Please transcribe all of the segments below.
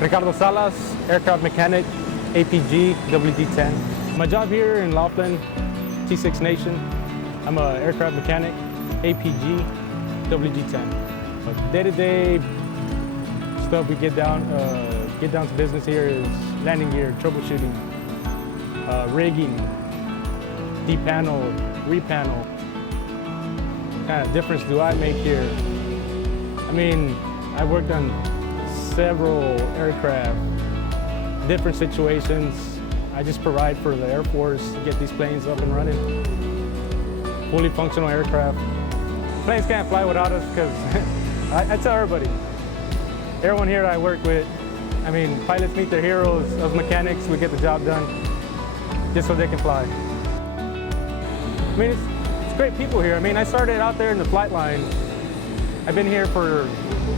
Ricardo Salas, aircraft mechanic, APG, WD-10. My job here in Laughlin T-6 Nation, I'm an aircraft mechanic, APG, WD-10. Day-to-day stuff we get down to business here is landing gear, troubleshooting, rigging, depanel, repanel. What kind of difference do I make here? I mean, I worked on several aircraft, different situations. I just provide for the Air Force to get these planes up and running. Fully functional aircraft. Planes can't fly without us because I tell everybody, everyone here that I work with, I mean, pilots meet their heroes of mechanics. We get the job done just so they can fly. I mean, it's great people here. I mean, I started out there in the flight line. I've been here for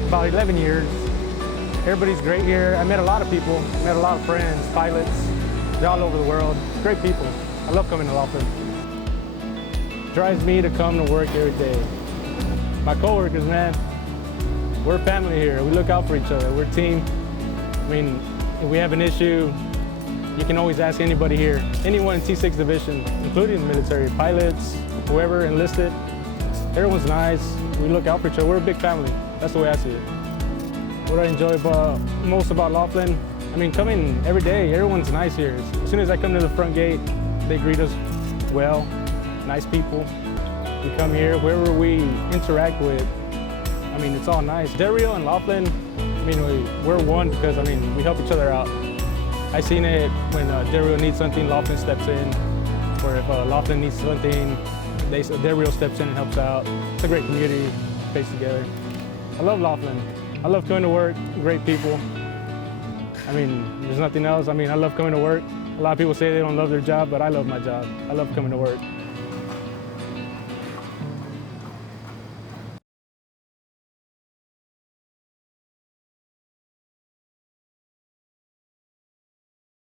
about 11 years. Everybody's great here. I met a lot of people, met a lot of friends, pilots. They're all over the world. Great people. I love coming to Laughlin. Drives me to come to work every day. My coworkers, man, we're family here. We look out for each other. We're a team. I mean, if we have an issue, you can always ask anybody here. Anyone in T6 division, including the military, pilots, whoever enlisted. Everyone's nice. We look out for each other. We're a big family. That's the way I see it. What I enjoy most about Laughlin, I mean, coming every day, everyone's nice here. As soon as I come to the front gate, they greet us well, nice people. We come here, whoever we interact with, I mean, it's all nice. Dario and Laughlin, I mean, we're one because, I mean, we help each other out. I seen it when Dario needs something, Laughlin steps in. Or if Laughlin needs something, Dario steps in and helps out. It's a great community, stays together. I love Laughlin. I love coming to work, great people. I mean, there's nothing else. I mean, I love coming to work. A lot of people say they don't love their job, but I love my job. I love coming to work.